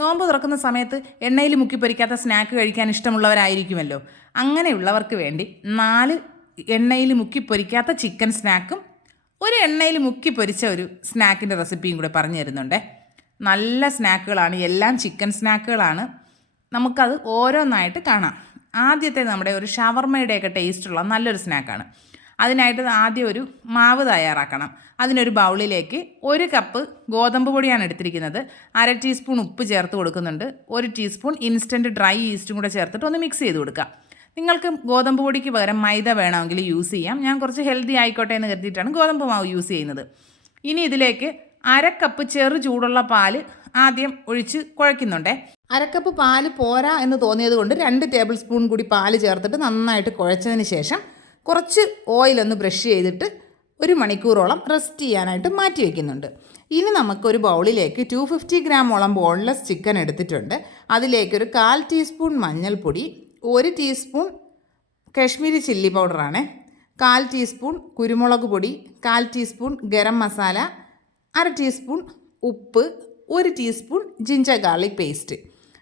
നോമ്പ് തുറക്കുന്ന സമയത്ത് എണ്ണയിൽ മുക്കി പൊരിക്കാത്ത സ്നാക്ക് കഴിക്കാൻ ഇഷ്ടമുള്ളവരായിരിക്കുമല്ലോ. അങ്ങനെയുള്ളവർക്ക് വേണ്ടി 4 എണ്ണയിൽ മുക്കി പൊരിക്കാത്ത ചിക്കൻ സ്നാക്കും ഒരു എണ്ണയിൽ മുക്കി പൊരിച്ച ഒരു സ്നാക്കിൻ്റെ റെസിപ്പിയും കൂടെ പറഞ്ഞു തരുന്നുണ്ടേ. നല്ല സ്നാക്കുകളാണ്, എല്ലാം ചിക്കൻ സ്നാക്കുകളാണ്. നമുക്കത് ഓരോന്നായിട്ട് കാണാം. ആദ്യത്തെ നമ്മുടെ ഒരു ഷവർമയുടെയൊക്കെ ടേസ്റ്റുള്ള നല്ലൊരു സ്നാക്കാണ്. അതിനായിട്ട് ആദ്യം ഒരു മാവ് തയ്യാറാക്കണം. അതിനൊരു ബൗളിലേക്ക് 1 കപ്പ് ഗോതമ്പ് പൊടിയാണ് എടുത്തിരിക്കുന്നത്. 1/2 ടീസ്പൂൺ ഉപ്പ് ചേർത്ത് കൊടുക്കുന്നുണ്ട്. 1 ടീസ്പൂൺ ഇൻസ്റ്റൻറ്റ് ഡ്രൈ ഈസ്റ്റും കൂടെ ചേർത്തിട്ട് ഒന്ന് മിക്സ് ചെയ്ത് കൊടുക്കുക. നിങ്ങൾക്ക് ഗോതമ്പ് പൊടിക്ക് പകരം മൈദ വേണമെങ്കിൽ യൂസ് ചെയ്യാം. ഞാൻ കുറച്ച് ഹെൽത്തി ആയിക്കോട്ടെ എന്ന് കരുതിയിട്ടാണ് ഗോതമ്പ് മാവ് യൂസ് ചെയ്യുന്നത്. ഇനി ഇതിലേക്ക് 1/2 കപ്പ് ചെറു ചൂടുള്ള പാല് ആദ്യം ഒഴിച്ച് കുഴയ്ക്കുന്നുണ്ടേ. 1/2 കപ്പ് പാല് പോരാ എന്ന് തോന്നിയത് കൊണ്ട് 2 ടേബിൾ സ്പൂൺ കൂടി പാല് ചേർത്തിട്ട് നന്നായിട്ട് കുഴച്ചതിന് ശേഷം കുറച്ച് ഓയിലൊന്ന് ബ്രഷ് ചെയ്തിട്ട് 1 മണിക്കൂറോളം റെസ്റ്റ് ചെയ്യാനായിട്ട് മാറ്റി വയ്ക്കുന്നുണ്ട്. ഇനി നമുക്കൊരു ബൗളിലേക്ക് 250 ഗ്രാമോളം ബോൺലെസ് ചിക്കൻ എടുത്തിട്ടുണ്ട്. അതിലേക്കൊരു 1/4 ടീസ്പൂൺ മഞ്ഞൾപ്പൊടി, 1 ടീസ്പൂൺ കാശ്മീരി ചില്ലി പൗഡറാണ്, 1/4 ടീസ്പൂൺ കുരുമുളക് പൊടി, 1/4 ടീസ്പൂൺ ഗരം മസാല, 1/2 ടീസ്പൂൺ ഉപ്പ്, 1 ടീസ്പൂൺ ജിഞ്ചർ ഗാർലിക് പേസ്റ്റ്.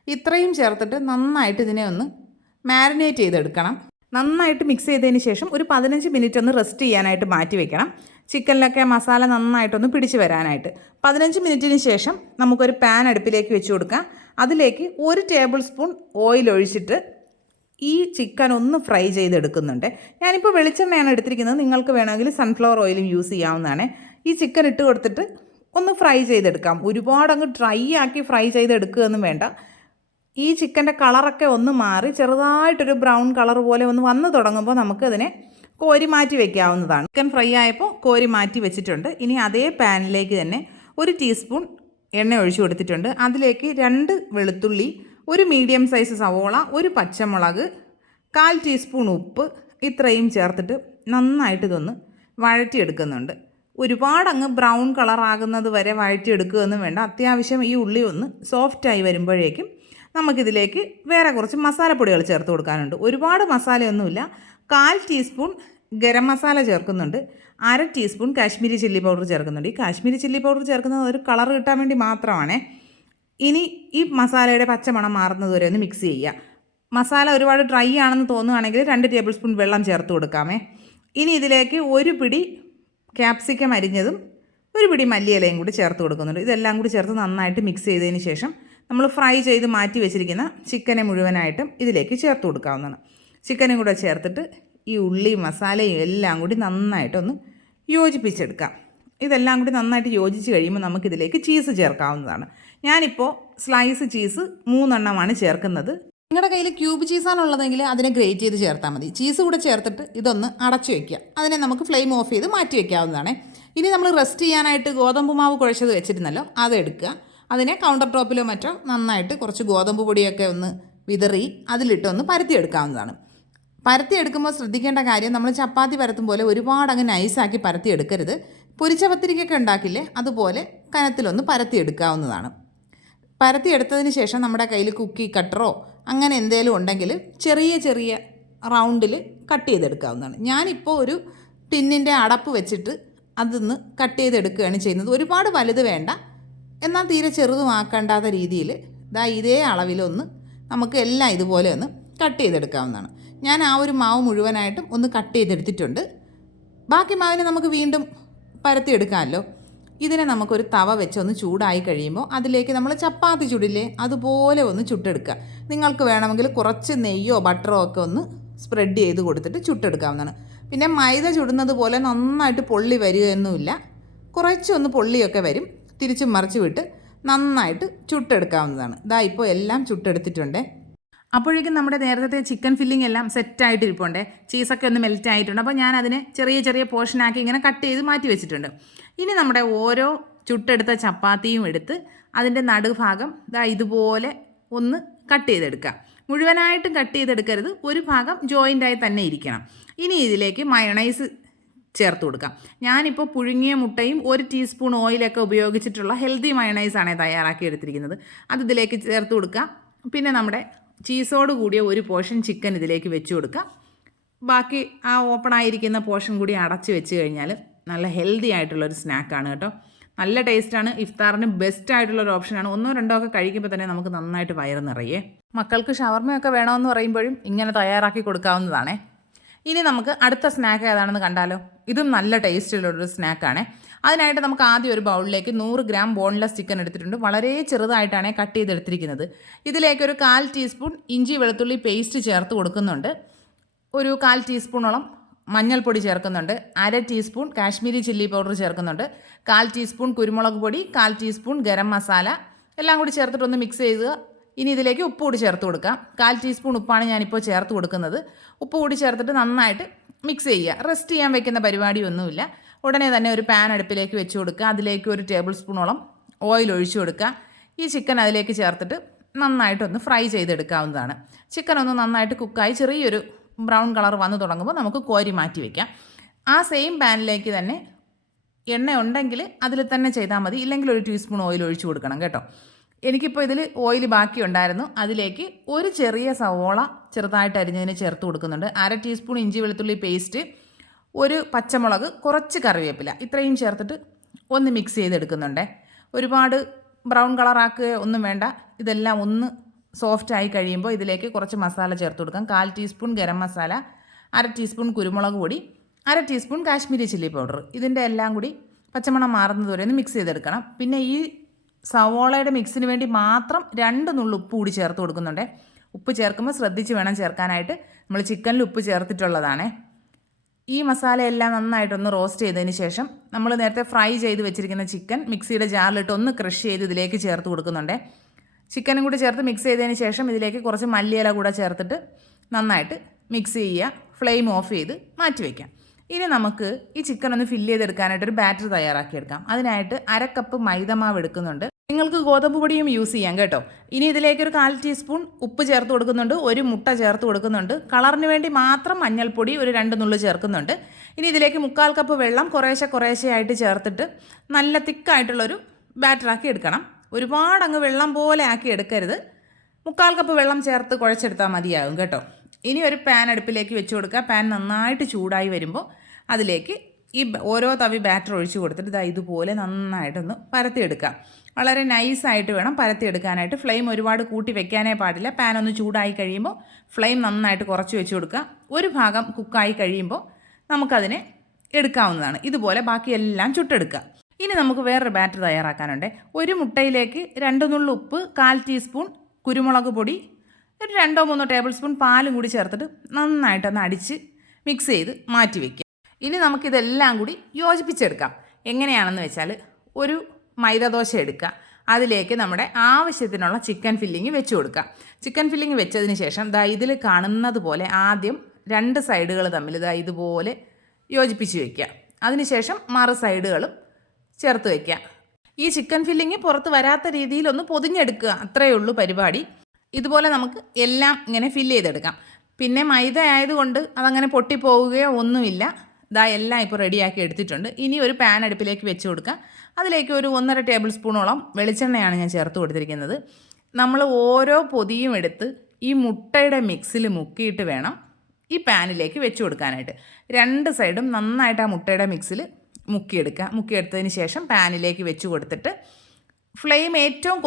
ഇത്രയും ചേർത്തിട്ട് നന്നായിട്ട് ഇതിനെ ഒന്ന് മാരിനേറ്റ് ചെയ്തെടുക്കണം. നന്നായിട്ട് മിക്സ് ചെയ്തതിന് ശേഷം ഒരു 15 മിനിറ്റ് ഒന്ന് റെസ്റ്റ് ചെയ്യാനായിട്ട് മാറ്റി വെക്കണം. ചിക്കനിലൊക്കെ മസാല നന്നായിട്ടൊന്ന് പിടിച്ച് വരാനായിട്ട് 15 മിനിറ്റിന് ശേഷം നമുക്കൊരു പാൻ അടുപ്പിലേക്ക് വെച്ച് കൊടുക്കാം. അതിലേക്ക് 1 ടേബിൾ സ്പൂൺ ഓയിൽ ഒഴിച്ചിട്ട് ഈ ചിക്കൻ ഒന്ന് ഫ്രൈ ചെയ്തെടുക്കുന്നുണ്ട്. ഞാനിപ്പോൾ വെളിച്ചെണ്ണയാണ് എടുത്തിരിക്കുന്നത്. നിങ്ങൾക്ക് വേണമെങ്കിൽ സൺഫ്ലവർ ഓയിലും യൂസ് ചെയ്യാവുന്നതാണ്. ഈ ചിക്കൻ ഇട്ട് കൊടുത്തിട്ട് ഒന്ന് ഫ്രൈ ചെയ്തെടുക്കാം. ഒരുപാട് അങ്ങ് ഡ്രൈ ആക്കി ഫ്രൈ ചെയ്തെടുക്കുകയൊന്നും വേണ്ട. ഈ ചിക്കൻ്റെ കളറൊക്കെ ഒന്ന് മാറി ചെറുതായിട്ടൊരു ബ്രൗൺ കളർ പോലെ ഒന്ന് വന്ന് തുടങ്ങുമ്പോൾ നമുക്കതിനെ കോരി മാറ്റി വയ്ക്കാവുന്നതാണ്. ചിക്കൻ ഫ്രൈ ആയപ്പോൾ കോരി മാറ്റി വെച്ചിട്ടുണ്ട്. ഇനി അതേ പാനിലേക്ക് തന്നെ 1 ടീസ്പൂൺ എണ്ണ ഒഴിച്ചു കൊടുത്തിട്ടുണ്ട്. അതിലേക്ക് 2 വെളുത്തുള്ളി, 1 മീഡിയം സൈസ് സവോള, 1 പച്ചമുളക്, 1/4 ടീസ്പൂൺ ഉപ്പ് ഇത്രയും ചേർത്തിട്ട് നന്നായിട്ട് ഇതൊന്ന് വഴറ്റിയെടുക്കുന്നുണ്ട്. ഒരുപാട് അങ്ങ് ബ്രൗൺ കളറാകുന്നത് വരെ വഴറ്റിയെടുക്കുകയൊന്നും വേണ്ട. അത്യാവശ്യം ഈ ഉള്ളി ഒന്ന് സോഫ്റ്റായി വരുമ്പോഴേക്കും നമുക്കിതിലേക്ക് വേറെ കുറച്ച് മസാലപ്പൊടികൾ ചേർത്ത് കൊടുക്കാനുണ്ട്. ഒരുപാട് മസാലയൊന്നുമില്ല. 1/4 ടീസ്പൂൺ ഗരം മസാല ചേർക്കുന്നുണ്ട്. 1/2 ടീസ്പൂൺ കാശ്മീരി ചില്ലി പൗഡർ ചേർക്കുന്നുണ്ട്. ഈ കാശ്മീരി ചില്ലി പൗഡർ ചേർക്കുന്നത് ഒരു കളർ കിട്ടാൻ വേണ്ടി മാത്രമാണ്. ഇനി ഈ മസാലയുടെ പച്ചമണം മാറുന്നത് വരെ ഒന്ന് മിക്സ് ചെയ്യുക. മസാല ഒരുപാട് ഡ്രൈ ആണെന്ന് തോന്നുകയാണെങ്കിൽ 2 ടേബിൾ സ്പൂൺ വെള്ളം ചേർത്ത് കൊടുക്കാമേ. ഇനി ഇതിലേക്ക് 1 പിടി ക്യാപ്സിക്കം അരിഞ്ഞതും 1 പിടി മല്ലിയിലയും കൂടി ചേർത്ത് കൊടുക്കുന്നുണ്ട്. ഇതെല്ലാം കൂടി ചേർത്ത് നന്നായിട്ട് മിക്സ് ചെയ്തതിന് ശേഷം നമ്മൾ ഫ്രൈ ചെയ്ത് മാറ്റി വെച്ചിരിക്കുന്ന ചിക്കനെ മുഴുവനായിട്ടും ഇതിലേക്ക് ചേർത്ത് കൊടുക്കാവുന്നതാണ്. ചിക്കനും കൂടെ ചേർത്തിട്ട് ഈ ഉള്ളിയും മസാലയും എല്ലാം കൂടി നന്നായിട്ടൊന്ന് യോജിപ്പിച്ചെടുക്കാം. ഇതെല്ലാം കൂടി നന്നായിട്ട് യോജിച്ച് കഴിയുമ്പോൾ നമുക്കിതിലേക്ക് ചീസ് ചേർക്കാവുന്നതാണ്. ഞാനിപ്പോൾ സ്ലൈസ് ചീസ് 3 എണ്ണമാണ് ചേർക്കുന്നത്. നിങ്ങളുടെ കയ്യിൽ ക്യൂബ് ചീസാണുള്ളതെങ്കിൽ അതിനെ ഗ്രേറ്റ് ചെയ്ത് ചേർത്താൽ മതി. ചീസ് കൂടെ ചേർത്തിട്ട് ഇതൊന്ന് അടച്ചു വയ്ക്കുക. അതിനെ നമുക്ക് ഫ്ലെയിം ഓഫ് ചെയ്ത് മാറ്റി വയ്ക്കാവുന്നതാണ്. ഇനി നമ്മൾ റെസ്റ്റ് ചെയ്യാനായിട്ട് ഗോതമ്പ് മാവ് കുഴച്ചത് വെച്ചിരുന്നല്ലോ, അതെടുക്കുക. അതിനെ കൗണ്ടർ ടോപ്പിലോ മറ്റോ നന്നായിട്ട് കുറച്ച് ഗോതമ്പ് പൊടിയൊക്കെ ഒന്ന് വിതറി അതിലിട്ടൊന്ന് പരത്തിയെടുക്കാവുന്നതാണ്. പരത്തിയെടുക്കുമ്പോൾ ശ്രദ്ധിക്കേണ്ട കാര്യം, നമ്മൾ ചപ്പാത്തി പരത്തും പോലെ ഒരുപാട് അങ്ങ് നൈസാക്കി പരത്തിയെടുക്കരുത്. പൊരിച്ച പത്തിരിക്കൊക്കെ ഉണ്ടാക്കില്ലേ, അതുപോലെ കനത്തിലൊന്ന് പരത്തിയെടുക്കാവുന്നതാണ്. പരത്തിയെടുത്തതിന് ശേഷം നമ്മുടെ കയ്യിൽ കുക്കി കട്ടറോ അങ്ങനെ എന്തെങ്കിലും ഉണ്ടെങ്കിൽ ചെറിയ ചെറിയ റൗണ്ടിൽ കട്ട് ചെയ്തെടുക്കാവുന്നതാണ്. ഞാനിപ്പോൾ ഒരു ടിന്നിൻ്റെ അടപ്പ് വെച്ചിട്ട് അതൊന്ന് കട്ട് ചെയ്തെടുക്കുകയാണ് ചെയ്യുന്നത്. ഒരുപാട് വലുത് വേണ്ട, എന്നാൽ തീരെ ചെറുതുമാക്കേണ്ടാത്ത രീതിയിൽ ഇതേ അളവിലൊന്ന് നമുക്ക് എല്ലാം ഇതുപോലെ ഒന്ന് കട്ട് ചെയ്തെടുക്കാവുന്നതാണ്. ഞാൻ ആ ഒരു മാവ് മുഴുവനായിട്ടും ഒന്ന് കട്ട് ചെയ്തെടുത്തിട്ടുണ്ട്. ബാക്കി മാവിനെ നമുക്ക് വീണ്ടും പരത്തിയെടുക്കാമല്ലോ. ഇതിനെ നമുക്കൊരു തവ വെച്ച് ഒന്ന് ചൂടായി കഴിയുമ്പോൾ അതിലേക്ക് നമ്മൾ ചപ്പാത്തി ചുടില്ലേ, അതുപോലെ ഒന്ന് ചുട്ടെടുക്കുക. നിങ്ങൾക്ക് വേണമെങ്കിൽ കുറച്ച് നെയ്യോ ബട്ടറോ ഒക്കെ ഒന്ന് സ്പ്രെഡ് ചെയ്ത് കൊടുത്തിട്ട് ചുട്ടെടുക്കാവുന്നതാണ്. പിന്നെ മൈദ ചുടുന്നത് പോലെ നന്നായിട്ട് പൊള്ളി വരികയൊന്നുമില്ല, കുറച്ചൊന്ന് പൊള്ളിയൊക്കെ വരും. തിരിച്ചും മറിച്ച് വിട്ട് നന്നായിട്ട് ചുട്ടെടുക്കാവുന്നതാണ്. ഇപ്പോൾ എല്ലാം ചുട്ടെടുത്തിട്ടുണ്ട്. അപ്പോഴേക്കും നമ്മുടെ നേരത്തെ ചിക്കൻ ഫില്ലിംഗ് എല്ലാം സെറ്റായിട്ട് ഇരിപ്പുണ്ട്. ചീസൊക്കെ ഒന്ന് മെൽറ്റ് ആയിട്ടുണ്ട്. അപ്പോൾ ഞാൻ അതിനെ ചെറിയ ചെറിയ പോർഷനാക്കി ഇങ്ങനെ കട്ട് ചെയ്ത് മാറ്റി വെച്ചിട്ടുണ്ട്. ഇനി നമ്മുടെ ഓരോ ചുട്ടെടുത്ത ചപ്പാത്തിയും എടുത്ത് അതിൻ്റെ നടുഭാഗം ഇതുപോലെ ഒന്ന് കട്ട് ചെയ്തെടുക്കാം. മുഴുവനായിട്ടും കട്ട് ചെയ്തെടുക്കരുത്, ഒരു ഭാഗം ജോയിൻ്റായി തന്നെ ഇരിക്കണം. ഇനി ഇതിലേക്ക് മയണൈസ് ചേർത്ത് കൊടുക്കാം. ഞാനിപ്പോൾ പുഴുങ്ങിയ മുട്ടയും 1 ടീസ്പൂൺ ഓയിലൊക്കെ ഉപയോഗിച്ചിട്ടുള്ള ഹെൽത്തി മയണൈസാണ് തയ്യാറാക്കി എടുത്തിരിക്കുന്നത്. അത് ഇതിലേക്ക് ചേർത്ത് കൊടുക്കാം. പിന്നെ നമ്മുടെ ചീസോട് കൂടിയ ഒരു പോർഷൻ ചിക്കൻ ഇതിലേക്ക് വെച്ച് കൊടുക്കാം. ബാക്കി ആ ഓപ്പൺ ആയിരിക്കുന്ന പോർഷൻ കൂടി അടച്ച് വെച്ച് കഴിഞ്ഞാൽ നല്ല ഹെൽത്തി ആയിട്ടുള്ളൊരു സ്നാക്കാണ് കേട്ടോ. നല്ല ടേസ്റ്റാണ്. ഇഫ്താറിന് ബെസ്റ്റ് ആയിട്ടുള്ളൊരു ഓപ്ഷനാണ്. ഒന്നോ രണ്ടോ ഒക്കെ കഴിക്കുമ്പോൾ തന്നെ നമുക്ക് നന്നായിട്ട് വയറ് നിറയേ. മക്കൾക്ക് ഷവർമയൊക്കെ വേണമെന്ന് പറയുമ്പോഴും ഇങ്ങനെ തയ്യാറാക്കി കൊടുക്കാവുന്നതാണേ. ഇനി നമുക്ക് അടുത്ത സ്നാക്ക് ഏതാണെന്ന് കണ്ടാലോ. ഇതും നല്ല ടേസ്റ്റുള്ളൊരു സ്നാക്കാണ്. അതിനായിട്ട് നമുക്ക് ആദ്യം ഒരു ബൗളിലേക്ക് 100 ഗ്രാം ബോൺലെസ് ചിക്കൻ എടുത്തിട്ടുണ്ട്. വളരെ ചെറുതായിട്ടാണ് കട്ട് ചെയ്തെടുത്തിരിക്കുന്നത്. ഇതിലേക്ക് ഒരു 1/4 ടീസ്പൂൺ ഇഞ്ചി വെളുത്തുള്ളി പേസ്റ്റ് ചേർത്ത് കൊടുക്കുന്നുണ്ട്. ഒരു 1/4 ടീസ്പൂണോളം മഞ്ഞൾപ്പൊടി ചേർക്കുന്നുണ്ട്. 1/2 ടീസ്പൂൺ കാശ്മീരി ചില്ലി പൗഡർ ചേർക്കുന്നുണ്ട്. 1/4 ടീസ്പൂൺ കുരുമുളക് പൊടി, 1/4 ടീസ്പൂൺ ഗരം മസാല എല്ലാം കൂടി ചേർത്തിട്ടൊന്ന് മിക്സ് ചെയ്യുക. ഇനി ഇതിലേക്ക് ഉപ്പ് കൂടി ചേർത്ത് കൊടുക്കാം. 1/4 ടീസ്പൂൺ ഉപ്പാണ് ഞാനിപ്പോൾ ചേർത്ത് കൊടുക്കുന്നത്. ഉപ്പ് കൂടി ചേർത്തിട്ട് നന്നായിട്ട് മിക്സ് ചെയ്യുക. റെസ്റ്റ് ചെയ്യാൻ വെക്കുന്ന പരിപാടിയൊന്നുമില്ല. ഉടനെ തന്നെ ഒരു പാൻ അടുപ്പിലേക്ക് വെച്ച് കൊടുക്കുക. അതിലേക്ക് ഒരു ടേബിൾ സ്പൂണോളം ഓയിൽ ഒഴിച്ചു കൊടുക്കുക. ഈ ചിക്കൻ അതിലേക്ക് ചേർത്തിട്ട് നന്നായിട്ടൊന്ന് ഫ്രൈ ചെയ്തെടുക്കാവുന്നതാണ്. ചിക്കൻ ഒന്ന് നന്നായിട്ട് കുക്കായി ചെറിയൊരു ബ്രൗൺ കളർ വന്ന് തുടങ്ങുമ്പോൾ നമുക്ക് കോരി മാറ്റി വയ്ക്കാം. ആ സെയിം പാനിലേക്ക് തന്നെ എണ്ണ ഉണ്ടെങ്കിൽ അതിൽ തന്നെ ചെയ്താൽ മതി. ഇല്ലെങ്കിൽ ഒരു ടീസ്പൂൺ ഓയിൽ ഒഴിച്ചു കൊടുക്കണം കേട്ടോ. എനിക്കിപ്പോൾ ഇതിൽ ഓയിൽ ബാക്കിയുണ്ടായിരുന്നു. അതിലേക്ക് ഒരു ചെറിയ സവോള ചെറുതായിട്ട് അരിഞ്ഞതിന് ചേർത്ത് കൊടുക്കുന്നുണ്ട്. 1/2 ടീസ്പൂൺ ഇഞ്ചി വെളുത്തുള്ളി പേസ്റ്റ്, ഒരു പച്ചമുളക്, കുറച്ച് കറിവേപ്പില, ഇത്രയും ചേർത്തിട്ട് ഒന്ന് മിക്സ് ചെയ്തെടുക്കുന്നുണ്ട്. ഒരുപാട് ബ്രൗൺ കളറാക്കുകയോ ഒന്നും വേണ്ട. ഇതെല്ലാം ഒന്ന് സോഫ്റ്റായി കഴിയുമ്പോൾ ഇതിലേക്ക് കുറച്ച് മസാല ചേർത്ത് കൊടുക്കാം. 1/4 ടീസ്പൂൺ ഗരം മസാല, 1/2 ടീസ്പൂൺ കുരുമുളക് പൊടി, 1/2 ടീസ്പൂൺ കാശ്മീരി ചില്ലി പൗഡർ. ഇതിൻ്റെ എല്ലാം കൂടി പച്ചമണം മാറുന്നത് വരെ ഒന്ന് മിക്സ് ചെയ്തെടുക്കണം. പിന്നെ ഈ സവോളയുടെ മിക്സിന് വേണ്ടി മാത്രം 2 നുള്ളു ഉപ്പ് കൂടി ചേർത്ത് കൊടുക്കുന്നുണ്ട്. ഉപ്പ് ചേർക്കുമ്പോൾ ശ്രദ്ധിച്ച് വേണം ചേർക്കാനായിട്ട്. നമ്മൾ ചിക്കനിൽ ഉപ്പ് ചേർത്തിട്ടുള്ളതാണ്. ഈ മസാലയെല്ലാം നന്നായിട്ടൊന്ന് റോസ്റ്റ് ചെയ്തതിന് ശേഷം നമ്മൾ നേരത്തെ ഫ്രൈ ചെയ്ത് വെച്ചിരിക്കുന്ന ചിക്കൻ മിക്സിയുടെ ജാറിലിട്ട് ഒന്ന് ക്രഷ് ചെയ്ത് ഇതിലേക്ക് ചേർത്ത് കൊടുക്കുന്നുണ്ട്. ചിക്കനും കൂടി ചേർത്ത് മിക്സ് ചെയ്തതിന് ശേഷം ഇതിലേക്ക് കുറച്ച് മല്ലിയില കൂടെ ചേർത്തിട്ട് നന്നായിട്ട് മിക്സ് ചെയ്യുക. ഫ്ലെയിം ഓഫ് ചെയ്ത് മാറ്റി വയ്ക്കാം. ഇനി നമുക്ക് ഈ ചിക്കൻ ഒന്ന് ഫില്ല് ചെയ്തെടുക്കാനായിട്ടൊരു ബാറ്റർ തയ്യാറാക്കിയെടുക്കാം. അതിനായിട്ട് 1/2 കപ്പ് മൈദമാവ് എടുക്കുന്നുണ്ട്. നിങ്ങൾക്ക് ഗോതമ്പ് പൊടിയും യൂസ് ചെയ്യാം കേട്ടോ. ഇനി ഇതിലേക്ക് ഒരു 1/4 ടീസ്പൂൺ ഉപ്പ് ചേർത്ത് കൊടുക്കുന്നുണ്ട്. ഒരു മുട്ട ചേർത്ത് കൊടുക്കുന്നുണ്ട്. കളറിന് വേണ്ടി മാത്രം മഞ്ഞൾപ്പൊടി ഒരു 2 നുള്ളു ചേർക്കുന്നുണ്ട്. ഇനി ഇതിലേക്ക് 1/4 കപ്പ് വെള്ളം കുറേശ്ശെ ആയിട്ട് ചേർത്തിട്ട് നല്ല തിക്കായിട്ടുള്ളൊരു ബാറ്ററാക്കി എടുക്കണം. ഒരുപാടങ്ങ് വെള്ളം പോലെ ആക്കി എടുക്കരുത്. 1/4 കപ്പ് വെള്ളം ചേർത്ത് കുഴച്ചെടുത്താൽ മതിയാകും കേട്ടോ. ഇനി ഒരു പാൻ അടുപ്പിലേക്ക് വെച്ച് കൊടുക്കുക. പാൻ നന്നായിട്ട് ചൂടായി വരുമ്പോൾ അതിലേക്ക് ഈ ഓരോ തവി ബാറ്റർ ഒഴിച്ച് കൊടുത്തിട്ട് ഇതുപോലെ നന്നായിട്ടൊന്ന് പരത്തിയെടുക്കാം. വളരെ നൈസായിട്ട് വേണം പരത്തിയെടുക്കാനായിട്ട്. ഫ്ലെയിം ഒരുപാട് കൂട്ടി വെക്കാനേ പാടില്ല. പാൻ ഒന്ന് ചൂടായി കഴിയുമ്പോൾ ഫ്ലെയിം നന്നായിട്ട് കുറച്ച് വെച്ച് കൊടുക്കുക. ഒരു ഭാഗം കുക്കായി കഴിയുമ്പോൾ നമുക്കതിനെ എടുക്കാവുന്നതാണ്. ഇതുപോലെ ബാക്കിയെല്ലാം ചുട്ടെടുക്കുക. ഇനി നമുക്ക് വേറൊരു ബാറ്റർ തയ്യാറാക്കാനുണ്ട്. ഒരു മുട്ടയിലേക്ക് 2 നുള്ളു ഉപ്പ്, 1/4 ടീസ്പൂൺ കുരുമുളക് പൊടി, ഒരു 2-3 ടേബിൾ സ്പൂൺ പാലും കൂടി ചേർത്തിട്ട് നന്നായിട്ടൊന്ന് അടിച്ച് മിക്സ് ചെയ്ത് മാറ്റി വയ്ക്കുക. ഇനി നമുക്കിതെല്ലാം കൂടി യോജിപ്പിച്ചെടുക്കാം. എങ്ങനെയാണെന്ന് വെച്ചാൽ ഒരു മൈദദോശ എടുക്കുക. അതിലേക്ക് നമ്മുടെ ആവശ്യത്തിനുള്ള ചിക്കൻ ഫില്ലിങ് വെച്ച് കൊടുക്കുക. ചിക്കൻ ഫില്ലിങ് വെച്ചതിന് ശേഷം ഇതിൽ കാണുന്നത് പോലെ ആദ്യം 2 സൈഡുകൾ തമ്മിൽ ഇതുപോലെ യോജിപ്പിച്ച് വയ്ക്കുക. അതിനുശേഷം മറു സൈഡുകളും ചേർത്ത് വയ്ക്കുക. ഈ ചിക്കൻ ഫില്ലിങ് പുറത്ത് വരാത്ത രീതിയിൽ ഒന്ന് പൊതിഞ്ഞെടുക്കുക. അത്രയേ ഉള്ളൂ പരിപാടി. ഇതുപോലെ നമുക്ക് എല്ലാം ഇങ്ങനെ ഫില്ല് ചെയ്തെടുക്കാം. പിന്നെ മൈദ ആയതുകൊണ്ട് അതങ്ങനെ പൊട്ടിപ്പോവുകയോ ഒന്നുമില്ല. എല്ലാം ഇപ്പോൾ റെഡിയാക്കി എടുത്തിട്ടുണ്ട്. ഇനി ഒരു പാൻ അടുപ്പിലേക്ക് വെച്ച് കൊടുക്കുക. അതിലേക്ക് ഒരു 1.5 ടേബിൾ സ്പൂണോളം വെളിച്ചെണ്ണയാണ് ഞാൻ ചേർത്ത് കൊടുത്തിരിക്കുന്നത്. നമ്മൾ ഓരോ പൊതിയും എടുത്ത് ഈ മുട്ടയുടെ മിക്സിൽ മുക്കിയിട്ട് വേണം ഈ പാനിലേക്ക് വെച്ച് കൊടുക്കാനായിട്ട്. 2 സൈഡും നന്നായിട്ട് ആ മുട്ടയുടെ മിക്സിൽ മുക്കിയെടുക്കുക. മുക്കിയെടുത്തതിന് ശേഷം പാനിലേക്ക് വെച്ച് കൊടുത്തിട്ട് ഫ്ലെയിം ഏറ്റവും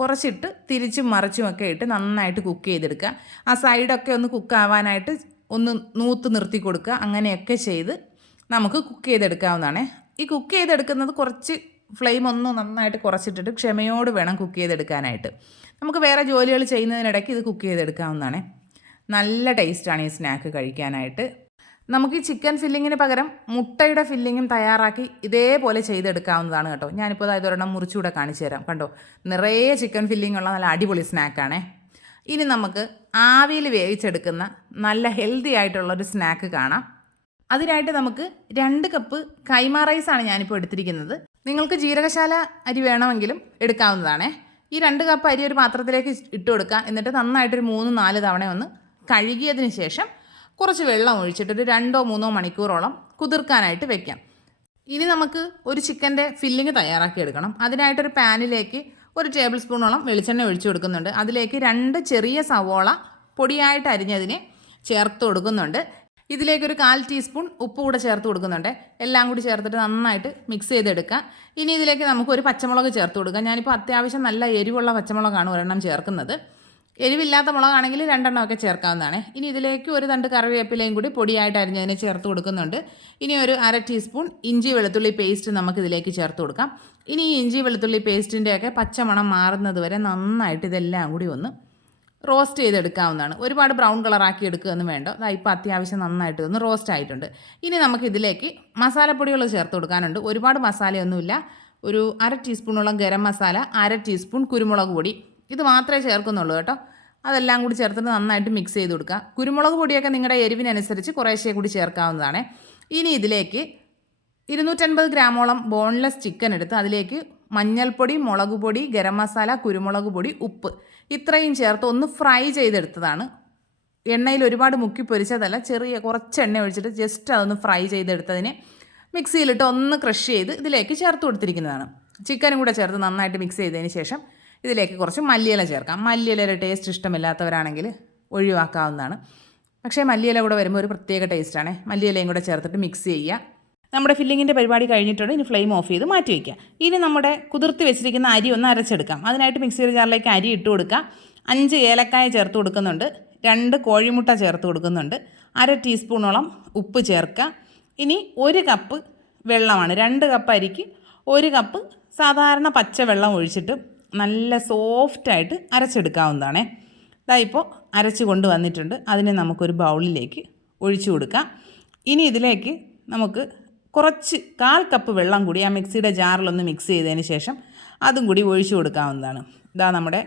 കുറച്ചിട്ട് തിരിച്ചും മറിച്ചുമൊക്കെ ഇട്ട് നന്നായിട്ട് കുക്ക് ചെയ്തെടുക്കുക. ആ സൈഡൊക്കെ ഒന്ന് കുക്കാവാനായിട്ട് ഒന്ന് നൂത്ത് നിർത്തി കൊടുക്കുക. അങ്ങനെയൊക്കെ ചെയ്ത് നമുക്ക് കുക്ക് ചെയ്തെടുക്കാവുന്നതാണ്. ഈ കുക്ക് ചെയ്തെടുക്കുന്നത് കുറച്ച് ഫ്ലെയിം ഒന്ന് നന്നായിട്ട് കുറച്ചിട്ടിട്ട് ക്ഷമയോട് വേണം കുക്ക് ചെയ്തെടുക്കാനായിട്ട്. നമുക്ക് വേറെ ജോലികൾ ചെയ്യുന്നതിനിടയ്ക്ക് ഇത് കുക്ക് ചെയ്തെടുക്കാവുന്നതാണ്. നല്ല ടേസ്റ്റാണ് ഈ സ്നാക്ക് കഴിക്കാനായിട്ട്. നമുക്ക് ഈ ചിക്കൻ ഫില്ലിങ്ങിന് പകരം മുട്ടയുടെ ഫില്ലിങ്ങും തയ്യാറാക്കി ഇതേപോലെ ചെയ്തെടുക്കാവുന്നതാണ് കേട്ടോ. ഞാനിപ്പോൾ ഇതൊരെണ്ണം മുറിച്ചുകൂടെ കാണിച്ചു തരാം. കണ്ടോ, നിറയെ ചിക്കൻ ഫില്ലിംഗ് ഉള്ള നല്ല അടിപൊളി സ്നാക്കാണേ. ഇനി നമുക്ക് ആവിയിൽ വേവിച്ചെടുക്കുന്ന നല്ല ഹെൽത്തി ആയിട്ടുള്ളൊരു സ്നാക്ക് കാണാം. അതിനായിട്ട് നമുക്ക് 2 കപ്പ് കൈമ റൈസാണ് ഞാനിപ്പോൾ എടുത്തിരിക്കുന്നത്. നിങ്ങൾക്ക് ജീരകശാല അരി വേണമെങ്കിലും എടുക്കാവുന്നതാണേ. ഈ 2 കപ്പ് അരി ഒരു പാത്രത്തിലേക്ക് ഇട്ട് കൊടുക്കുക. എന്നിട്ട് നന്നായിട്ടൊരു 3-4 തവണ ഒന്ന് കഴുകിയതിന് ശേഷം കുറച്ച് വെള്ളം ഒഴിച്ചിട്ട് ഒരു 2-3 മണിക്കൂറോളം കുതിർക്കാനായിട്ട് വെക്കാം. ഇനി നമുക്ക് ഒരു ചിക്കൻ്റെ ഫില്ലിങ് തയ്യാറാക്കിയെടുക്കണം. അതിനായിട്ടൊരു പാനിലേക്ക് ഒരു ടേബിൾ സ്പൂണോളം വെളിച്ചെണ്ണ ഒഴിച്ചു കൊടുക്കുന്നുണ്ട്. അതിലേക്ക് 2 ചെറിയ സവോള പൊടിയായിട്ട് അരിഞ്ഞതിനെ ചേർത്ത് കൊടുക്കുന്നുണ്ട്. ഇതിലേക്കൊരു 1/4 ടീസ്പൂൺ ഉപ്പ് കൂടെ ചേർത്ത് കൊടുക്കുന്നുണ്ട്. എല്ലാം കൂടി ചേർത്തിട്ട് നന്നായിട്ട് മിക്സ് ചെയ്തെടുക്കാം. ഇനി ഇതിലേക്ക് നമുക്കൊരു പച്ചമുളക് ചേർത്ത് കൊടുക്കാം. ഞാനിപ്പോൾ അത്യാവശ്യം നല്ല എരിവുള്ള പച്ചമുളകാണ് ഒരെണ്ണം ചേർക്കുന്നത്. എരിവില്ലാത്ത മുളകാണെങ്കിൽ 2 എണ്ണമൊക്കെ ചേർക്കാവുന്നതാണ്. ഇനി ഇതിലേക്ക് ഒരു തണ്ട് കറിവേപ്പിലയും കൂടി പൊടിയായിട്ട് അരിഞ്ഞതിനെ ചേർത്ത് കൊടുക്കുന്നുണ്ട്. ഇനി ഒരു 1/2 ടീസ്പൂൺ ഇഞ്ചി വെളുത്തുള്ളി പേസ്റ്റ് നമുക്കിതിലേക്ക് ചേർത്ത് കൊടുക്കാം. ഇനി ഈ ഇഞ്ചി വെളുത്തുള്ളി പേസ്റ്റിൻ്റെയൊക്കെ പച്ചമണം മാറുന്നത് വരെ നന്നായിട്ട് ഇതെല്ലാം കൂടി ഒന്ന് റോസ്റ്റ് ചെയ്തെടുക്കാവുന്നതാണ്. ഒരുപാട് ബ്രൗൺ കളറാക്കി എടുക്കുകയൊന്നും വേണ്ട. ഇപ്പോൾ അത്യാവശ്യം നന്നായിട്ട് ഒന്ന് റോസ്റ്റ് ആയിട്ടുണ്ട്. ഇനി നമുക്കിതിലേക്ക് മസാലപ്പൊടികൾ ചേർത്ത് കൊടുക്കാനുണ്ട്. ഒരുപാട് മസാലയൊന്നുമില്ല. ഒരു 1/2 ടീസ്പൂണോളം ഗരം മസാല, 1/2 ടീസ്പൂൺ കുരുമുളക് പൊടി, ഇത് മാത്രമേ ചേർക്കുന്നുള്ളൂ കേട്ടോ. അതെല്ലാം കൂടി ചേർത്തിട്ട് നന്നായിട്ട് മിക്സ് ചെയ്ത് കൊടുക്കുക. കുരുമുളക് പൊടിയൊക്കെ നിങ്ങളുടെ എരിവിനനുസരിച്ച് കുറേശ്ശേ കൂടി ചേർക്കാവുന്നതാണ്. ഇനി ഇതിലേക്ക് 250 ഗ്രാമോളം ബോൺലെസ് ചിക്കൻ എടുത്ത് അതിലേക്ക് മഞ്ഞൾപ്പൊടി, മുളക് പൊടി, ഗരം മസാല, കുരുമുളക് പൊടി, ഉപ്പ് ഇത്രയും ചേർത്ത് ഒന്ന് ഫ്രൈ ചെയ്തെടുത്തതാണ്. എണ്ണയിൽ ഒരുപാട് മുക്കി പൊരിച്ചതല്ല, കുറച്ച് എണ്ണ ഒഴിച്ചിട്ട് ജസ്റ്റ് അതൊന്ന് ഫ്രൈ ചെയ്തെടുത്തതിന് മിക്സിയിലിട്ട് ഒന്ന് ക്രഷ് ചെയ്ത് ഇതിലേക്ക് ചേർത്ത് കൊടുത്തിരിക്കുന്നതാണ്. ചിക്കനും കൂടെ ചേർത്ത് നന്നായിട്ട് മിക്സ് ചെയ്തതിന് ശേഷം ഇതിലേക്ക് കുറച്ച് മല്ലിയില ചേർക്കാം. മല്ലിയിലയുടെ ടേസ്റ്റ് ഇഷ്ടമില്ലാത്തവരാണെങ്കിൽ ഒഴിവാക്കാവുന്നതാണ്. പക്ഷേ മല്ലിയില കൂടെ വരുമ്പോൾ ഒരു പ്രത്യേക ടേസ്റ്റാണ്. മല്ലിയിലയും കൂടെ ചേർത്തിട്ട് മിക്സ് ചെയ്യുക. നമ്മുടെ ഫില്ലിങ്ങിൻ്റെ പരിപാടി കഴിഞ്ഞിട്ടുണ്ട്. ഇനി ഫ്ലെയിം ഓഫ് ചെയ്ത് മാറ്റി വയ്ക്കുക. ഇനി നമ്മുടെ കുതിർത്തി വെച്ചിരിക്കുന്ന അരി ഒന്ന് അരച്ചെടുക്കാം. അതിനായിട്ട് മിക്സിയുടെ ജാറിലേക്ക് അരി ഇട്ട് കൊടുക്കുക. 5 ഏലക്കായ ചേർത്ത് കൊടുക്കുന്നുണ്ട്. 2 കോഴിമുട്ട ചേർത്ത് കൊടുക്കുന്നുണ്ട്. 1/2 ടീസ്പൂണോളം ഉപ്പ് ചേർക്കുക. ഇനി 1 കപ്പ് വെള്ളമാണ്. 2 കപ്പ് അരിക്ക് 1 കപ്പ് സാധാരണ പച്ചവെള്ളം ഒഴിച്ചിട്ട് നല്ല സോഫ്റ്റായിട്ട് അരച്ചെടുക്കാവുന്നതാണേ. ഇപ്പോൾ അരച്ച് കൊണ്ട് വന്നിട്ടുണ്ട്. അതിനെ നമുക്കൊരു ബൗളിലേക്ക് ഒഴിച്ചു കൊടുക്കാം. ഇനി ഇതിലേക്ക് നമുക്ക് കുറച്ച് 1/4 കപ്പ് വെള്ളം കൂടി ആ മിക്സിയുടെ ജാറിലൊന്ന് മിക്സ് ചെയ്തതിന് ശേഷം അതും കൂടി ഒഴിച്ചു കൊടുക്കാവുന്നതാണ്. നമ്മുടെ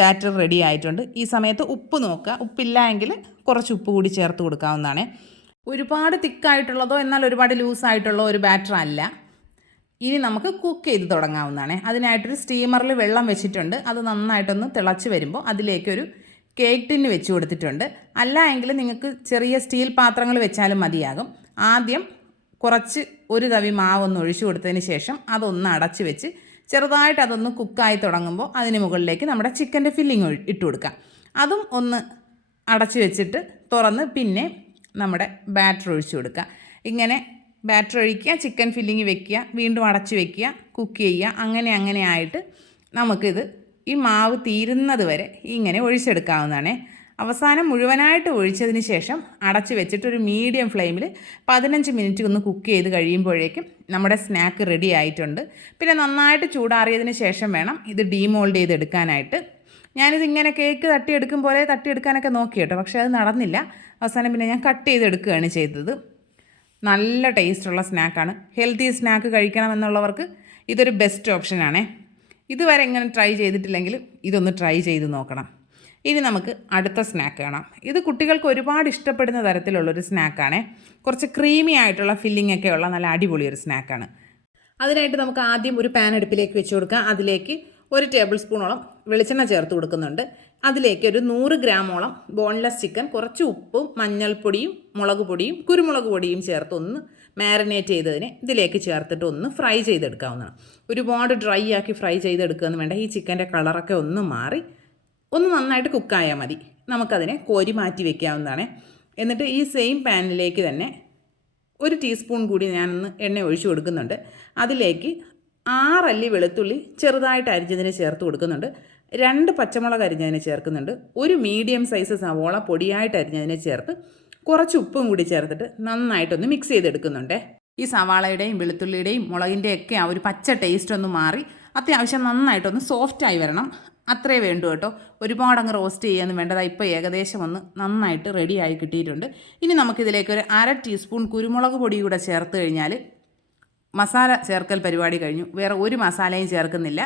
ബാറ്റർ റെഡി ആയിട്ടുണ്ട്. ഈ സമയത്ത് ഉപ്പ് നോക്കുക. ഉപ്പില്ല എങ്കിൽ കുറച്ച് ഉപ്പ് കൂടി ചേർത്ത് കൊടുക്കാവുന്നതാണ്. ഒരുപാട് തിക്കായിട്ടുള്ളതോ എന്നാൽ ഒരുപാട് ലൂസായിട്ടുള്ള ഒരു ബാറ്റർ അല്ല. ഇനി നമുക്ക് കുക്ക് ചെയ്ത് തുടങ്ങാവുന്നതാണ്. അതിനായിട്ടൊരു സ്റ്റീമറിൽ വെള്ളം വെച്ചിട്ടുണ്ട്. അത് നന്നായിട്ടൊന്ന് തിളച്ച് വരുമ്പോൾ അതിലേക്കൊരു കേക്ക് ടിന്ന് വെച്ച് കൊടുത്തിട്ടുണ്ട്. അല്ല എങ്കിൽ നിങ്ങൾക്ക് ചെറിയ സ്റ്റീൽ പാത്രങ്ങൾ വെച്ചാലും മതിയാകും. ആദ്യം കുറച്ച് ഒരു തവി മാവൊന്ന് ഒഴിച്ചു കൊടുത്തതിന് ശേഷം അതൊന്ന് അടച്ച് വെച്ച് ചെറുതായിട്ട് അതൊന്ന് കുക്കായി തുടങ്ങുമ്പോൾ അതിന് മുകളിലേക്ക് നമ്മുടെ ചിക്കൻ്റെ ഫില്ലിങ് ഇട്ട് കൊടുക്കാം. അതും ഒന്ന് അടച്ച് വെച്ചിട്ട് തുറന്ന് പിന്നെ നമ്മുടെ ബാറ്റർ ഒഴിച്ചു കൊടുക്കുക. ഇങ്ങനെ ബാറ്റർ ഒഴിക്കുക, ചിക്കൻ ഫില്ലിങ് വെക്കുക, വീണ്ടും അടച്ച് വെക്കുക, കുക്ക് ചെയ്യുക. അങ്ങനെ ആയിട്ട് നമുക്കിത് ഈ മാവ് തീരുന്നത് വരെ ഇങ്ങനെ ഒഴിച്ചെടുക്കാവുന്നതാണ്. അവസാനം മുഴുവനായിട്ട് ഒഴിച്ചതിന് ശേഷം അടച്ച് വെച്ചിട്ട് ഒരു മീഡിയം ഫ്ലെയിമിൽ 15 മിനിറ്റ് ഒന്ന് കുക്ക് ചെയ്ത് കഴിയുമ്പോഴേക്കും നമ്മുടെ സ്നാക്ക് റെഡി ആയിട്ടുണ്ട്. പിന്നെ നന്നായിട്ട് ചൂടാറിയതിന് ശേഷം വേണം ഇത് ഡീമോൾഡ് ചെയ്തെടുക്കാനായിട്ട്. ഞാനിതിങ്ങനെ കേക്ക് തട്ടിയെടുക്കും പോലെ തട്ടിയെടുക്കാനൊക്കെ നോക്കി കേട്ടോ, പക്ഷേ അത് നടന്നില്ല. അവസാനം പിന്നെ ഞാൻ കട്ട് ചെയ്തെടുക്കുകയാണ് ചെയ്തത്. നല്ല ടേസ്റ്റുള്ള സ്നാക്കാണ്. ഹെൽത്തി സ്നാക്ക് കഴിക്കണമെന്നുള്ളവർക്ക് ഇതൊരു ബെസ്റ്റ് ഓപ്ഷനാണേ. ഇതുവരെ ഇങ്ങനെ ട്രൈ ചെയ്തിട്ടില്ലെങ്കിൽ ഇതൊന്ന് ട്രൈ ചെയ്ത് നോക്കണം. ഇനി നമുക്ക് അടുത്ത സ്നാക്ക് കാണാം. ഇത് കുട്ടികൾക്ക് ഒരുപാട് ഇഷ്ടപ്പെടുന്ന തരത്തിലുള്ളൊരു സ്നാക്കാണേ. കുറച്ച് ക്രീമി ആയിട്ടുള്ള ഫില്ലിംഗ് ഒക്കെ ഉള്ള നല്ല അടിപൊളിയൊരു സ്നാക്കാണ്. അതിനായിട്ട് നമുക്ക് ആദ്യം ഒരു പാൻ അടുപ്പിലേക്ക് വെച്ച് കൊടുക്കാം. അതിലേക്ക് 1 ടേബിൾ സ്പൂണോളം വെളിച്ചെണ്ണ ചേർത്ത് കൊടുക്കുന്നുണ്ട്. അതിലേക്ക് ഒരു 100 ഗ്രാമോളം ബോൺലെസ് ചിക്കൻ, കുറച്ച് ഉപ്പും മഞ്ഞൾപ്പൊടിയും മുളക് പൊടിയും കുരുമുളക് പൊടിയും ചേർത്ത് ഒന്ന് മാരിനേറ്റ് ചെയ്തതിനെ ഇതിലേക്ക് ചേർത്തിട്ട് ഒന്ന് ഫ്രൈ ചെയ്തെടുക്കാവുന്നതാണ്. ഒരുപാട് ഡ്രൈ ആക്കി ഫ്രൈ ചെയ്തെടുക്കുകയെന്ന് വേണ്ട. ഈ ചിക്കൻ്റെ കളറൊക്കെ ഒന്ന് മാറി ഒന്ന് നന്നായിട്ട് കുക്കായാൽ മതി. നമുക്കതിനെ കോരി മാറ്റി വയ്ക്കാവുന്നതാണ്. എന്നിട്ട് ഈ സെയിം പാനിലേക്ക് തന്നെ 1 ടീസ്പൂൺ കൂടി ഞാനൊന്ന് എണ്ണ ഒഴിച്ചു കൊടുക്കുന്നുണ്ട്. അതിലേക്ക് 6 അല്ലി വെളുത്തുള്ളി ചെറുതായിട്ട് അരിഞ്ഞതിന് ചേർത്ത് കൊടുക്കുന്നുണ്ട്. 2 പച്ചമുളക് അരിഞ്ഞതിന് ചേർക്കുന്നുണ്ട്. 1 മീഡിയം സൈസ് സവോള പൊടിയായിട്ട് അരിഞ്ഞതിന് ചേർത്ത് കുറച്ച് ഉപ്പും കൂടി ചേർത്തിട്ട് നന്നായിട്ടൊന്ന് മിക്സ് ചെയ്തെടുക്കുന്നുണ്ട്. ഈ സവാളയുടെയും വെളുത്തുള്ളിയുടെയും മുളകിൻ്റെയൊക്കെ ആ ഒരു പച്ച ടേസ്റ്റ് ഒന്ന് മാറി അത്യാവശ്യം നന്നായിട്ടൊന്ന് സോഫ്റ്റായി വരണം. അത്രേ വേണ്ടു കേട്ടോ. ഒരുപാട് അങ്ങ് റോസ്റ്റ് ചെയ്യാനൊന്നും വേണ്ടത്. ഇപ്പോൾ ഏകദേശം ഒന്ന് നന്നായിട്ട് റെഡിയായി കിട്ടിയിട്ടുണ്ട്. ഇനി നമുക്കിതിലേക്ക് ഒരു 1/2 ടീസ്പൂൺ കുരുമുളക് പൊടി കൂടെ ചേർത്ത് കഴിഞ്ഞാൽ മസാല ചേർക്കൽ പരിപാടി കഴിഞ്ഞു. വേറെ ഒരു മസാലയും ചേർക്കുന്നില്ല.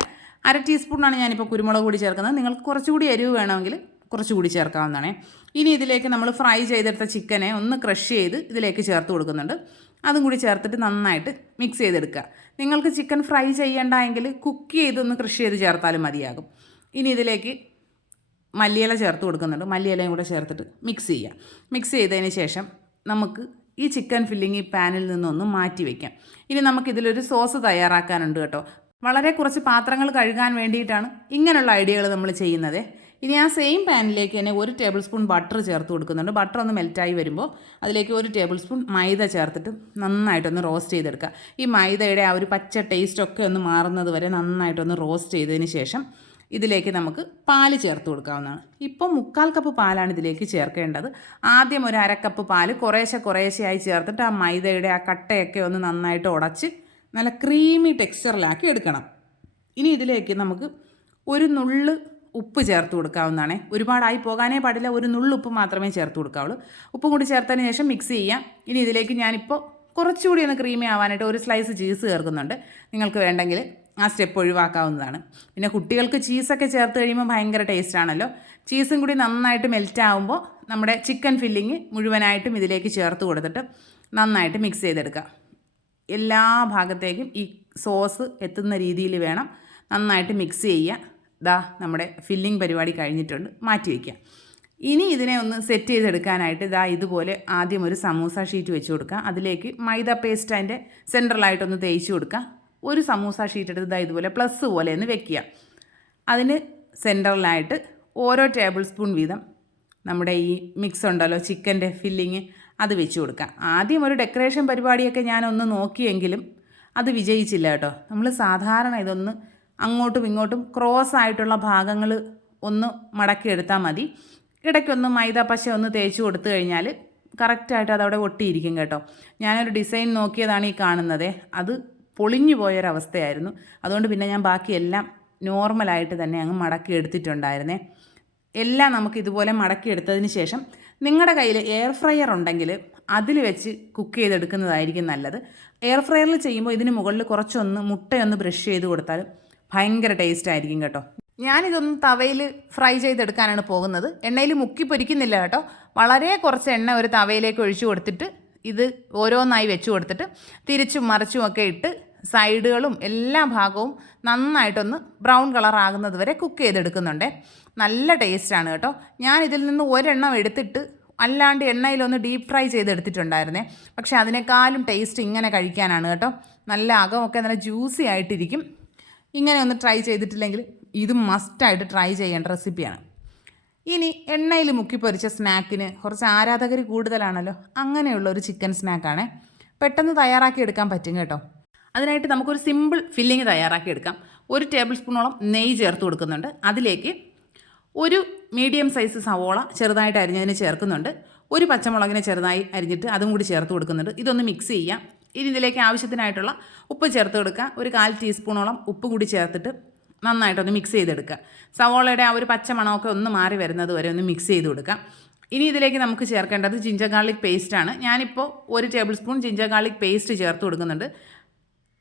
1/2 ടീസ്പൂണാണ് ഞാനിപ്പോൾ കുരുമുളക് പൊടി ചേർക്കുന്നത്. നിങ്ങൾക്ക് കുറച്ചുകൂടി എരിവ് വേണമെങ്കിൽ കുറച്ചുകൂടി ചേർക്കാവുന്നതാണ്. ഇനി ഇതിലേക്ക് നമ്മൾ ഫ്രൈ ചെയ്തെടുത്ത ചിക്കനെ ഒന്ന് ക്രഷ് ചെയ്ത് ഇതിലേക്ക് ചേർത്ത് കൊടുക്കുന്നുണ്ട്. അതും കൂടി ചേർത്തിട്ട് നന്നായിട്ട് മിക്സ് ചെയ്തെടുക്കുക. നിങ്ങൾക്ക് ചിക്കൻ ഫ്രൈ ചെയ്യേണ്ട എങ്കിൽ കുക്ക് ചെയ്തൊന്ന് ക്രഷ് ചെയ്ത് ചേർത്താലും മതിയാകും. ഇനി ഇതിലേക്ക് മല്ലിയില ചേർത്ത് കൊടുക്കുന്നുണ്ട്. മല്ലിയിലയും കൂടെ ചേർത്തിട്ട് മിക്സ് ചെയ്യുക. മിക്സ് ചെയ്തതിന് ശേഷം നമുക്ക് ഈ ചിക്കൻ ഫില്ലിങ് ഈ പാനിൽ നിന്നൊന്ന് മാറ്റി വയ്ക്കാം. ഇനി നമുക്കിതിലൊരു സോസ് തയ്യാറാക്കാനുണ്ട് കേട്ടോ. വളരെ കുറച്ച് പാത്രങ്ങൾ കഴുകാൻ വേണ്ടിയിട്ടാണ് ഇങ്ങനെയുള്ള ഐഡിയകൾ നമ്മൾ ചെയ്യുന്നത്. ഇനി ആ സെയിം പാനിലേക്ക് തന്നെ 1 ടേബിൾ സ്പൂൺ ബട്ടർ ചേർത്ത് കൊടുക്കുന്നുണ്ട്. ബട്ടർ ഒന്ന് മെൽറ്റായി വരുമ്പോൾ അതിലേക്ക് 1 ടേബിൾ സ്പൂൺ മൈദ ചേർത്തിട്ട് നന്നായിട്ടൊന്ന് റോസ്റ്റ് ചെയ്തെടുക്കുക. ഈ മൈദയുടെ ആ ഒരു പച്ച ടേസ്റ്റൊക്കെ ഒന്ന് മാറുന്നത് വരെ നന്നായിട്ടൊന്ന് റോസ്റ്റ് ചെയ്തതിന് ശേഷം ഇതിലേക്ക് നമുക്ക് പാല് ചേർത്ത് കൊടുക്കാവുന്നതാണ്. ഇപ്പോൾ 1/4 കപ്പ് പാലാണ് ഇതിലേക്ക് ചേർക്കേണ്ടത്. ആദ്യം ഒരു 1/2 കപ്പ് പാല് കുറേശ്ശെയായി ചേർത്തിട്ട് ആ മൈദയുടെ ആ കട്ടയൊക്കെ ഒന്ന് നന്നായിട്ട് ഉടച്ച് നല്ല ക്രീമി ടെക്സ്ചറിലാക്കി എടുക്കണം. ഇനി ഇതിലേക്ക് നമുക്ക് ഒരു നുള്ള് ഉപ്പ് ചേർത്ത് കൊടുക്കാവുന്നതാണ്. ഒരുപാടായി പോകാനേ പാടില്ല, ഒരു നുള്ളുപ്പ് മാത്രമേ ചേർത്ത് കൊടുക്കാവുള്ളൂ. ഉപ്പും കൂടി ചേർത്തതിന് ശേഷം മിക്സ് ചെയ്യാം. ഇനി ഇതിലേക്ക് ഞാനിപ്പോൾ കുറച്ചുകൂടി ഒന്ന് ക്രീമി ആവാനായിട്ട് ഒരു സ്ലൈസ് ചീസ് ചേർക്കുന്നുണ്ട്. നിങ്ങൾക്ക് വേണ്ടെങ്കിൽ ആ സ്റ്റെപ്പ് ഒഴിവാക്കാവുന്നതാണ്. പിന്നെ കുട്ടികൾക്ക് ചീസൊക്കെ ചേർത്ത് കഴിയുമ്പോൾ ഭയങ്കര ടേസ്റ്റാണല്ലോ. ചീസും കൂടി നന്നായിട്ട് മെൽറ്റ് ആകുമ്പോൾ നമ്മുടെ ചിക്കൻ ഫില്ലിങ് മുഴുവനായിട്ടും ഇതിലേക്ക് ചേർത്ത് കൊടുത്തിട്ട് നന്നായിട്ട് മിക്സ് ചെയ്തെടുക്കുക. എല്ലാ ഭാഗത്തേക്കും ഈ സോസ് എത്തുന്ന രീതിയിൽ വേണം നന്നായിട്ട് മിക്സ് ചെയ്യുക. ദാ നമ്മുടെ ഫില്ലിംഗ് പരിപാടി കഴിഞ്ഞിട്ടുണ്ട്, മാറ്റി വയ്ക്കുക. ഇനി ഇതിനെ ഒന്ന് സെറ്റ് ചെയ്തെടുക്കാനായിട്ട് ഇതാ ഇതുപോലെ ആദ്യം ഒരു സമൂസ ഷീറ്റ് വെച്ച് കൊടുക്കുക. അതിലേക്ക് മൈദ പേസ്റ്റ് അതിൻ്റെ സെൻട്രലായിട്ടൊന്ന് തേച്ച് കൊടുക്കുക. ഒരു സമൂസ ഷീറ്റ് എടുത്ത് ഇതാ ഇതുപോലെ പ്ലസ് പോലെ ഒന്ന് വെക്കുക. അതിന് സെൻറ്ററിലായിട്ട് ഓരോ ടേബിൾ സ്പൂൺ വീതം നമ്മുടെ ഈ മിക്സ് ഉണ്ടല്ലോ ചിക്കൻ്റെ ഫില്ലിങ് അത് വെച്ച് കൊടുക്കുക. ആദ്യം ഒരു ഡെക്കറേഷൻ പരിപാടിയൊക്കെ ഞാനൊന്ന് നോക്കിയെങ്കിലും അത് വിജയിച്ചില്ല കേട്ടോ. നമ്മൾ സാധാരണ ഇതൊന്ന് അങ്ങോട്ടും ഇങ്ങോട്ടും ക്രോസ് ആയിട്ടുള്ള ഭാഗങ്ങൾ ഒന്ന് മടക്കിയെടുത്താൽ മതി. ഇടയ്ക്കൊന്ന് മൈദ പശ ഒന്ന് തേച്ച് കൊടുത്തു കഴിഞ്ഞാൽ കറക്റ്റായിട്ട് അതവിടെ ഒട്ടിയിരിക്കും കേട്ടോ. ഞാനൊരു ഡിസൈൻ നോക്കിയതാണ് ഈ കാണുന്നത്, അത് പൊളിഞ്ഞു പോയൊരവസ്ഥയായിരുന്നു. അതുകൊണ്ട് പിന്നെ ഞാൻ ബാക്കിയെല്ലാം നോർമലായിട്ട് തന്നെ അങ്ങ് മടക്കി എടുത്തിട്ടുണ്ടായിരുന്നേ. എല്ലാം നമുക്ക് ഇതുപോലെ മടക്കിയെടുത്തതിന് ശേഷം നിങ്ങളുടെ കയ്യിൽ എയർ ഫ്രയർ ഉണ്ടെങ്കിൽ അതിൽ വെച്ച് കുക്ക് ചെയ്തെടുക്കുന്നതായിരിക്കും നല്ലത്. എയർ ഫ്രയറിൽ ചെയ്യുമ്പോൾ ഇതിന് മുകളിൽ കുറച്ചൊന്ന് മുട്ടയൊന്ന് ബ്രഷ് ചെയ്ത് കൊടുത്താൽ ഭയങ്കര ടേസ്റ്റ് ആയിരിക്കും കേട്ടോ. ഞാനിതൊന്ന് തവയിൽ ഫ്രൈ ചെയ്തെടുക്കാനാണ് പോകുന്നത്. എണ്ണയിൽ മുക്കി പൊരിക്കുന്നില്ല കേട്ടോ. വളരെ കുറച്ച് എണ്ണ ഒരു തവയിലേക്ക് ഒഴിച്ചു കൊടുത്തിട്ട് ഇത് ഓരോന്നായി വെച്ച് കൊടുത്തിട്ട് തിരിച്ചും മറിച്ചും ഒക്കെ ഇട്ട് സൈഡുകളും എല്ലാ ഭാഗവും നന്നായിട്ടൊന്ന് ബ്രൗൺ കളർ ആകുന്നത് വരെ കുക്ക് ചെയ്തെടുക്കുന്നുണ്ട്. നല്ല ടേസ്റ്റാണ് കേട്ടോ. ഞാൻ ഇതിൽ നിന്ന് ഒരെണ്ണം എടുത്തിട്ട് അല്ലാണ്ട് എണ്ണയിലൊന്ന് ഡീപ്പ് ഫ്രൈ ചെയ്തെടുത്തിട്ടുണ്ടായിരുന്നേ. പക്ഷേ അതിനേക്കാളും ടേസ്റ്റ് ഇങ്ങനെ കഴിക്കാനാണ് കേട്ടോ. നല്ല അകമൊക്കെ നല്ല ജ്യൂസി ആയിട്ടിരിക്കും. ഇങ്ങനെ ഒന്ന് ട്രൈ ചെയ്തിട്ടില്ലെങ്കിൽ ഇത് മസ്റ്റായിട്ട് ട്രൈ ചെയ്യേണ്ട റെസിപ്പിയാണ്. ഇനി എണ്ണയിൽ മുക്കി പൊരിച്ച സ്നാക്കിന് കുറച്ച് ആരാധകർ കൂടുതലാണല്ലോ. അങ്ങനെയുള്ള ഒരു ചിക്കൻ സ്നാക്കാണ്, പെട്ടെന്ന് തയ്യാറാക്കി എടുക്കാൻ പറ്റും കേട്ടോ. അതിനായിട്ട് നമുക്കൊരു സിമ്പിൾ ഫില്ലിങ് തയ്യാറാക്കി എടുക്കാം. 1 ടേബിൾ സ്പൂണോളം നെയ്യ് ചേർത്ത് കൊടുക്കുന്നുണ്ട്. അതിലേക്ക് ഒരു മീഡിയം സൈസ് സവോള ചെറുതായിട്ട് അരിഞ്ഞതിന് ചേർക്കുന്നുണ്ട്. ഒരു പച്ചമുളകിനെ ചെറുതായി അരിഞ്ഞിട്ട് അതും കൂടി ചേർത്ത് കൊടുക്കുന്നുണ്ട്. ഇതൊന്ന് മിക്സ് ചെയ്യാം. ഇനി ഇതിലേക്ക് ആവശ്യത്തിനായിട്ടുള്ള ഉപ്പ് ചേർത്ത് കൊടുക്കുക. ഒരു 1/4 ടീസ്പൂണോളം ഉപ്പ് കൂടി ചേർത്തിട്ട് നന്നായിട്ടൊന്ന് മിക്സ് ചെയ്തെടുക്കുക. സവോളയുടെ ആ ഒരു പച്ച മണമൊക്കെ ഒന്ന് മാറി വരുന്നത് വരെ ഒന്ന് മിക്സ് ചെയ്ത് കൊടുക്കുക. ഇനി ഇതിലേക്ക് നമുക്ക് ചേർക്കേണ്ടത് ജിഞ്ചർ ഗാർലിക് പേസ്റ്റാണ്. ഞാനിപ്പോൾ 1 table spoon ginger garlic paste ചേർത്ത് കൊടുക്കുന്നുണ്ട്.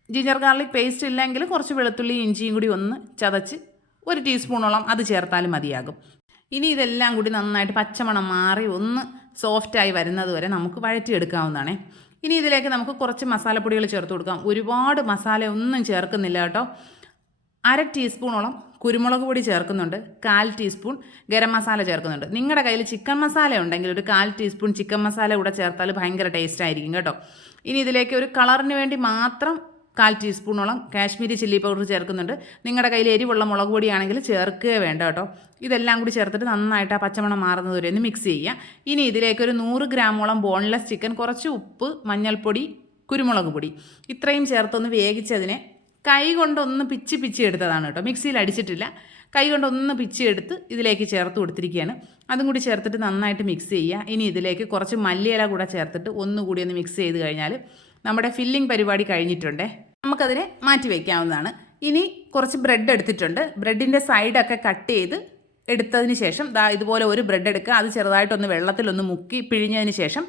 ജിഞ്ചർ ഗാർലിക് പേസ്റ്റ് ഇല്ലെങ്കിൽ കുറച്ച് വെളുത്തുള്ളി ഇഞ്ചിയും കൂടി ഒന്ന് ചതച്ച് 1 ടീസ്പൂണോളം അത് ചേർത്താലും മതിയാകും. ഇനി ഇതെല്ലാം കൂടി നന്നായിട്ട് പച്ചമണം മാറി ഒന്ന് സോഫ്റ്റായി വരുന്നത് വരെ നമുക്ക് വഴറ്റിയെടുക്കാവുന്നതാണ്. ഇനി ഇതിലേക്ക് നമുക്ക് കുറച്ച് മസാലപ്പൊടികൾ ചേർത്ത് കൊടുക്കാം. ഒരുപാട് മസാല ഒന്നും ചേർക്കുന്നില്ല കേട്ടോ. 1/2 ടീസ്പൂണോളം കുരുമുളക് പൊടി ചേർക്കുന്നുണ്ട്. 1/4 ടീസ്പൂൺ ഗരം മസാല ചേർക്കുന്നുണ്ട്. നിങ്ങളുടെ കയ്യിൽ ചിക്കൻ മസാല ഉണ്ടെങ്കിൽ ഒരു 1/4 ടീസ്പൂൺ ചിക്കൻ മസാല കൂടെ ചേർത്താൽ ഭയങ്കര ടേസ്റ്റ് ആയിരിക്കും കേട്ടോ. ഇനി ഇതിലേക്ക് ഒരു കളറിന് വേണ്ടി മാത്രം 1/4 ടീസ്പൂണോളം കാശ്മീരി ചില്ലി പൗഡർ ചേർക്കുന്നുണ്ട്. നിങ്ങളുടെ കയ്യിൽ എരിവുള്ള മുളക് പൊടിയാണെങ്കിൽ ചേർക്കുക വേണ്ട കേട്ടോ. ഇതെല്ലാം കൂടി ചേർത്തിട്ട് നന്നായിട്ട് ആ പച്ചമണം മാറുന്നത് വരെ ഒന്ന് മിക്സ് ചെയ്യുക. ഇനി ഇതിലേക്കൊരു 100 ഗ്രാമോളം ബോൺലെസ് ചിക്കൻ, കുറച്ച് ഉപ്പ്, മഞ്ഞൾപ്പൊടി, കുരുമുളക് പൊടി ഇത്രയും ചേർത്തൊന്ന് വേവിച്ചതിനെ കൈ കൊണ്ടൊന്ന് പിച്ചി എടുത്തതാണ് കേട്ടോ. മിക്സിയിൽ അടിച്ചിട്ടില്ല, കൈ കൊണ്ടൊന്ന് പിച്ചെടുത്ത് ഇതിലേക്ക് ചേർത്ത് കൊടുത്തിരിക്കുകയാണ്. അതും കൂടി ചേർത്തിട്ട് നന്നായിട്ട് മിക്സ് ചെയ്യുക. ഇനി ഇതിലേക്ക് കുറച്ച് മല്ലിയില കൂടെ ചേർത്തിട്ട് ഒന്നുകൂടി ഒന്ന് മിക്സ് ചെയ്ത് കഴിഞ്ഞാൽ നമ്മുടെ ഫില്ലിംഗ് പരിപാടി കഴിഞ്ഞിട്ടുണ്ടേ. നമുക്കതിനെ മാറ്റി വയ്ക്കാവുന്നതാണ്. ഇനി കുറച്ച് ബ്രെഡ് എടുത്തിട്ടുണ്ട്. ബ്രെഡിൻ്റെ സൈഡൊക്കെ കട്ട് ചെയ്ത് എടുത്തതിന് ശേഷം ദാ ഇതുപോലെ ഒരു ബ്രെഡ് എടുക്കുക. അത് ചെറുതായിട്ടൊന്ന് വെള്ളത്തിലൊന്ന് മുക്കി പിഴിഞ്ഞതിന് ശേഷം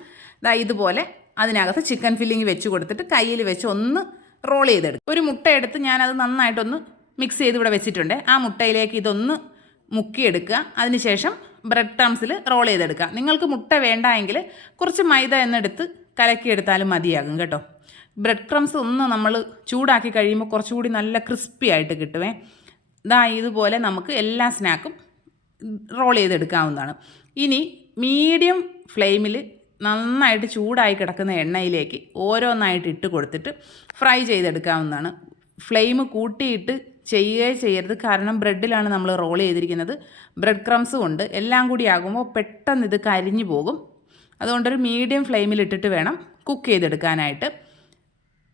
ദാ ഇതുപോലെ അതിനകത്ത് ചിക്കൻ ഫില്ലിംഗ് വെച്ച് കൊടുത്തിട്ട് കയ്യിൽ വെച്ച് ഒന്ന് റോൾ ചെയ്തെടുക്കും. ഒരു മുട്ട എടുത്ത് ഞാനത് നന്നായിട്ടൊന്ന് മിക്സ് ചെയ്ത് ഇവിടെ വെച്ചിട്ടുണ്ട്. ആ മുട്ടയിലേക്ക് ഇതൊന്ന് മുക്കിയെടുക്കുക. അതിനുശേഷം ബ്രെഡ് ക്രംസിൽ റോൾ ചെയ്തെടുക്കുക. നിങ്ങൾക്ക് മുട്ട വേണ്ട എങ്കിൽ കുറച്ച് മൈദ എന്നെടുത്ത് കലക്കിയെടുത്താലും മതിയാകും കേട്ടോ. ബ്രെഡ് ക്രംസ് ഒന്ന് നമ്മൾ ചൂടാക്കി കഴിയുമ്പോൾ കുറച്ചുകൂടി നല്ല ക്രിസ്പി ആയിട്ട് കിട്ടുമേ. ദാ ഇതുപോലെ നമുക്ക് എല്ലാ സ്നാക്കും റോൾ ചെയ്തെടുക്കാവുന്നതാണ്. ഇനി മീഡിയം ഫ്ലെയിമിൽ നന്നായിട്ട് ചൂടായി കിടക്കുന്ന എണ്ണയിലേക്ക് ഓരോന്നായിട്ട് ഇട്ട് കൊടുത്തിട്ട് ഫ്രൈ ചെയ്തെടുക്കാവുന്നതാണ്. ഫ്ലെയിം കൂട്ടിയിട്ട് ചെയ്യുകയേ ചെയ്യരുത്. കാരണം ബ്രെഡിലാണ് നമ്മൾ റോൾ ചെയ്തിരിക്കുന്നത്. ബ്രെഡ് ക്രംസും ഉണ്ട്. എല്ലാം കൂടി ആകുമ്പോൾ പെട്ടെന്ന് ഇത് കരിഞ്ഞു പോകും. അതുകൊണ്ടൊരു മീഡിയം ഫ്ലെയിമിലിട്ടിട്ട് വേണം കുക്ക് ചെയ്തെടുക്കാനായിട്ട്.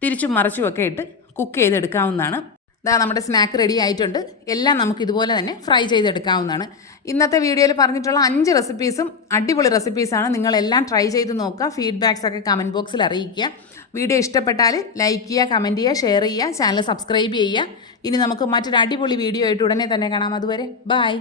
തിരിച്ചും മറിച്ചുമൊക്കെ ഇട്ട് കുക്ക് ചെയ്തെടുക്കാവുന്നതാണ്. ഇതാ നമ്മുടെ സ്നാക്ക് റെഡി ആയിട്ടുണ്ട്. എല്ലാം നമുക്ക് ഇതുപോലെ തന്നെ ഫ്രൈ ചെയ്തെടുക്കാവുന്നതാണ്. ഇന്നത്തെ വീഡിയോയിൽ പറഞ്ഞിട്ടുള്ള 5 റെസിപ്പീസും അടിപൊളി റെസിപ്പീസാണ്. നിങ്ങളെല്ലാം ട്രൈ ചെയ്ത് നോക്കുക. ഫീഡ്ബാക്സൊക്കെ കമൻറ്റ് ബോക്സിൽ അറിയിക്കുക. വീഡിയോ ഇഷ്ടപ്പെട്ടാൽ ലൈക്ക് ചെയ്യുക, കമൻറ്റ് ചെയ്യുക, ഷെയർ ചെയ്യുക, ചാനൽ സബ്സ്ക്രൈബ് ചെയ്യുക. ഇനി നമുക്ക് മറ്റൊരു അടിപൊളി വീഡിയോ ആയിട്ട് ഉടനെ തന്നെ കാണാം. അതുവരെ ബൈ.